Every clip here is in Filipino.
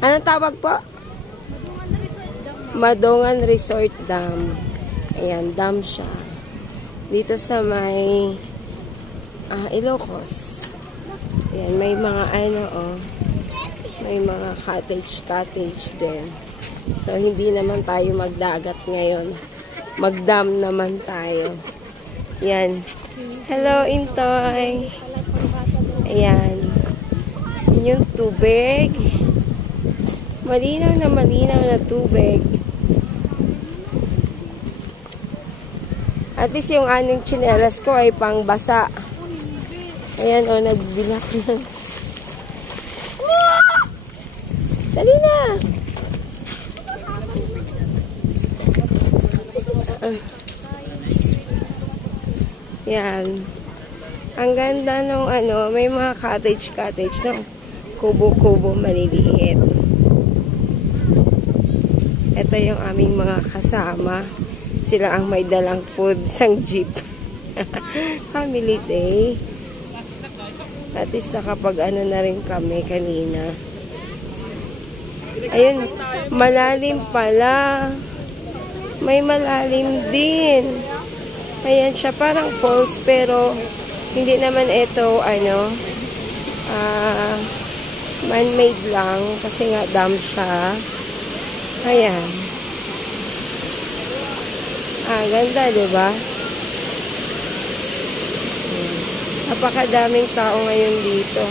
Anong tawag po? Madungan Resort Dam. Ayan, dam siya. Dito sa may Ilocos. Ayan, may mga may mga cottage din. So, hindi naman tayo magdagat ngayon. Magdam naman tayo. Ayan. Hello, Intoy. Ayan. Yung tubig. Malinaw na tubig. At least yung aning tsinelas ko ay pangbasa. Ayan, nagbilak yan. Dali na! Yan. Ang ganda nung may mga cottage no? Kubo-kubo maliliit. Ito yung aming mga kasama. Sila ang may dalang food sang jeep. Family day. At least nakapag na rin kami kanina. Ayun, malalim pala. May malalim din. Ayan siya, parang falls, pero hindi naman ito, man-made lang, kasi nga dam siya. Ayan. Ganda, diba? Napakadaming tao ngayon dito.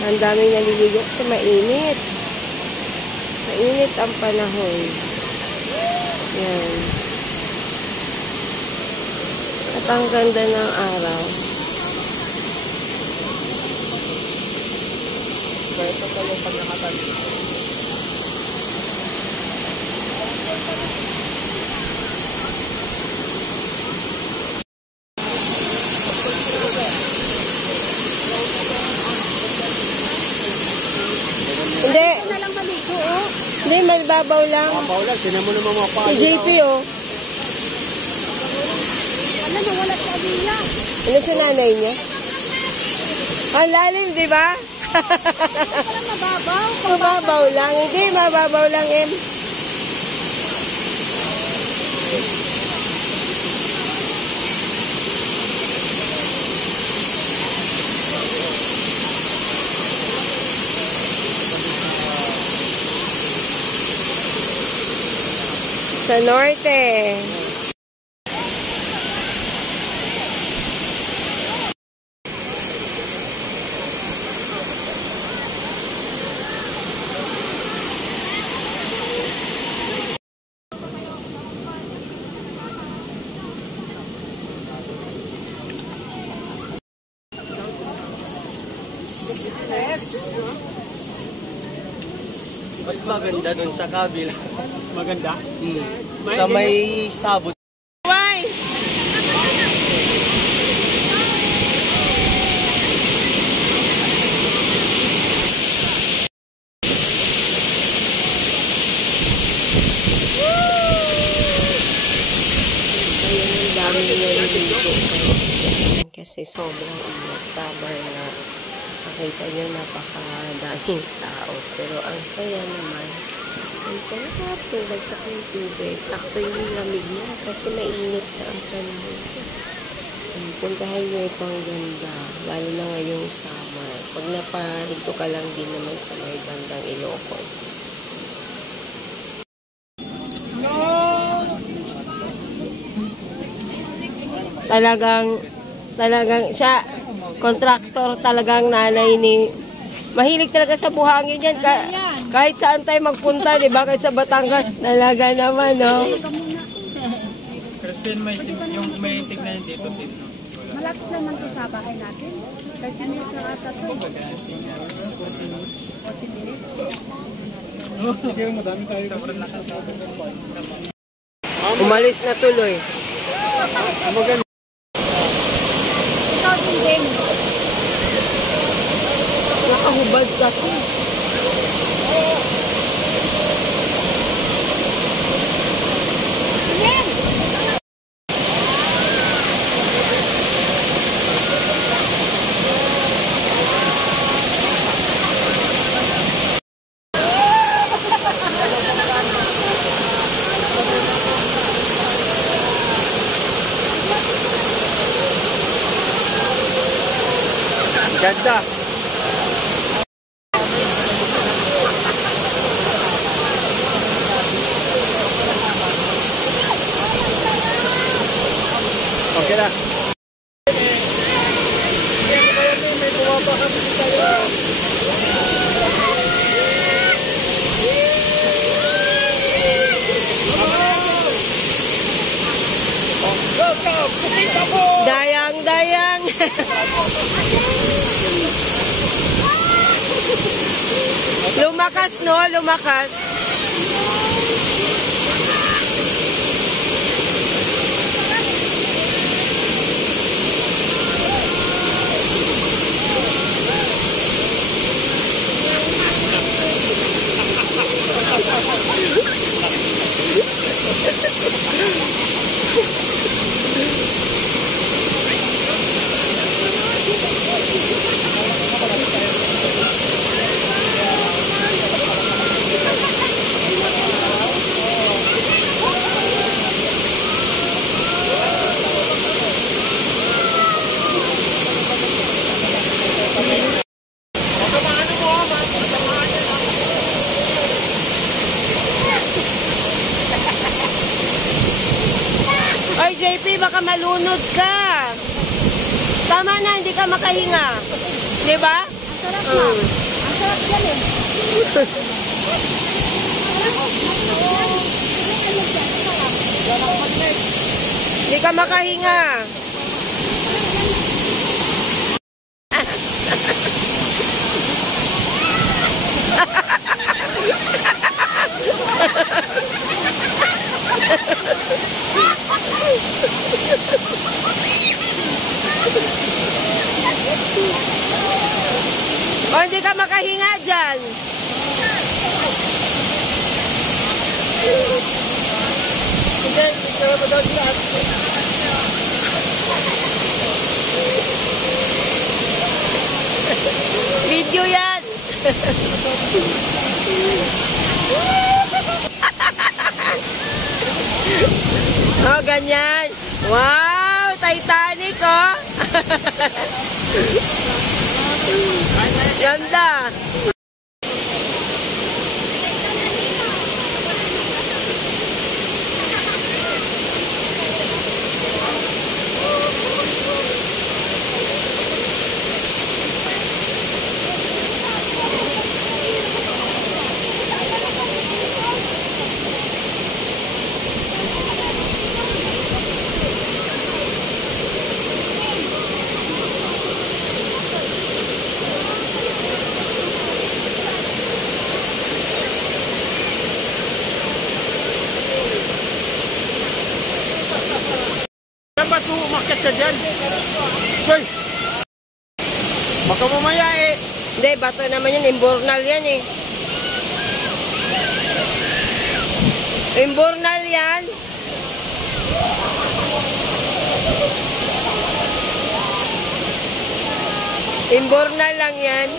Ang daming naliligo kasi mainit. Mainit ang panahon. Yan. At ang ganda ng araw. Ito pala pag nakatali. Hindi. Hindi, malbabaw lang. Malbabaw lang. Tinan mo naman mga payo. Si JP, Nawala sa niya. Ano sa nanay niya? Ang lalim, di ba? Mababaw. Mababaw lang. Hindi, mababaw lang, Em. Sa norte. Mas maganda dun sa kabila. Maganda? Sa may sabot. Why? Kasi sobrang init, summer na. Nakita nyo, napakadaming tao. Pero ang saya naman, ang sarap, bagsak ng tubig. Sakto yung lamig niya kasi mainit na ang panahon. Puntahan nyo ito, ang ganda. Lalo na ngayong summer. Pag napalito ka lang din naman sa may bandang Ilocos. Talagang siya, kontraktor, talagang nanay ni, mahilig talaga sa buhangin yan, kahit saan tayo magpunta, di ba, kahit sa Batangas, talaga naman, no? Christine, may signal dito, Sidno. Malapit naman to sa bahay natin. 30 minutes na ata to. 40 minutes. Kaya madami tayo. Umalis na tuloy. Maganda. Ikaw din. Nakahubad kasi. Ganda. Okay na. May bumaba kami tayo. Dayang, dayang. Lumakas, no? Lumakas. Oy, JP, baka malunod ka. Tama na, hindi ka makahinga. Di ba? Ang sarap na. Ang sarap yan eh. Hindi ka makahinga. O, hindi ka makahinga dyan. Video yan. Oh, ganyan. Wow, Titanic, oh. Ganda. Dapat umakyat ka dyan. Hoy! Baka mamaya eh. Hindi, bato naman yan. Imbornal yan eh. Imbornal yan. Imbornal lang yan.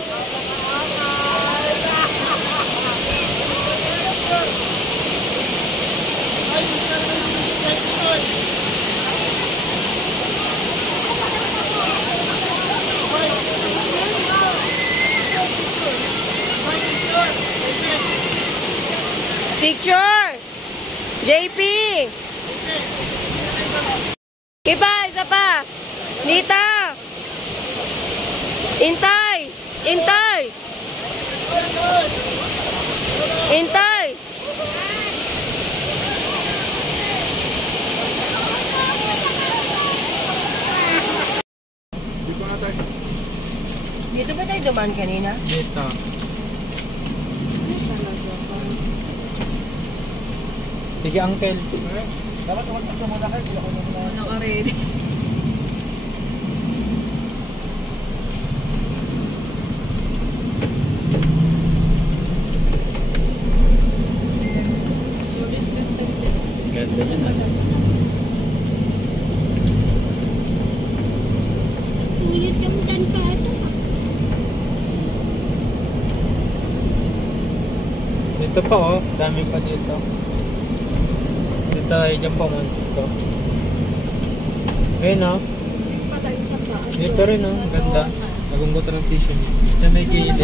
Picture! JP! Isa pa! Nita! Intay! Intay! Intay! Dito ba tayo dumaan kanina? Dito. Sige, uncle. Dapat tumatag ka muna kayo. Naka-ready. Ganda yun ah. Sulit kami dyan pa ito. Dito pa oh. Dami pa dito. Dito tayo dyan pa Monster. Ayun oh. Dito rin oh. Ganda. Bagong transition niya. Sa may kilid.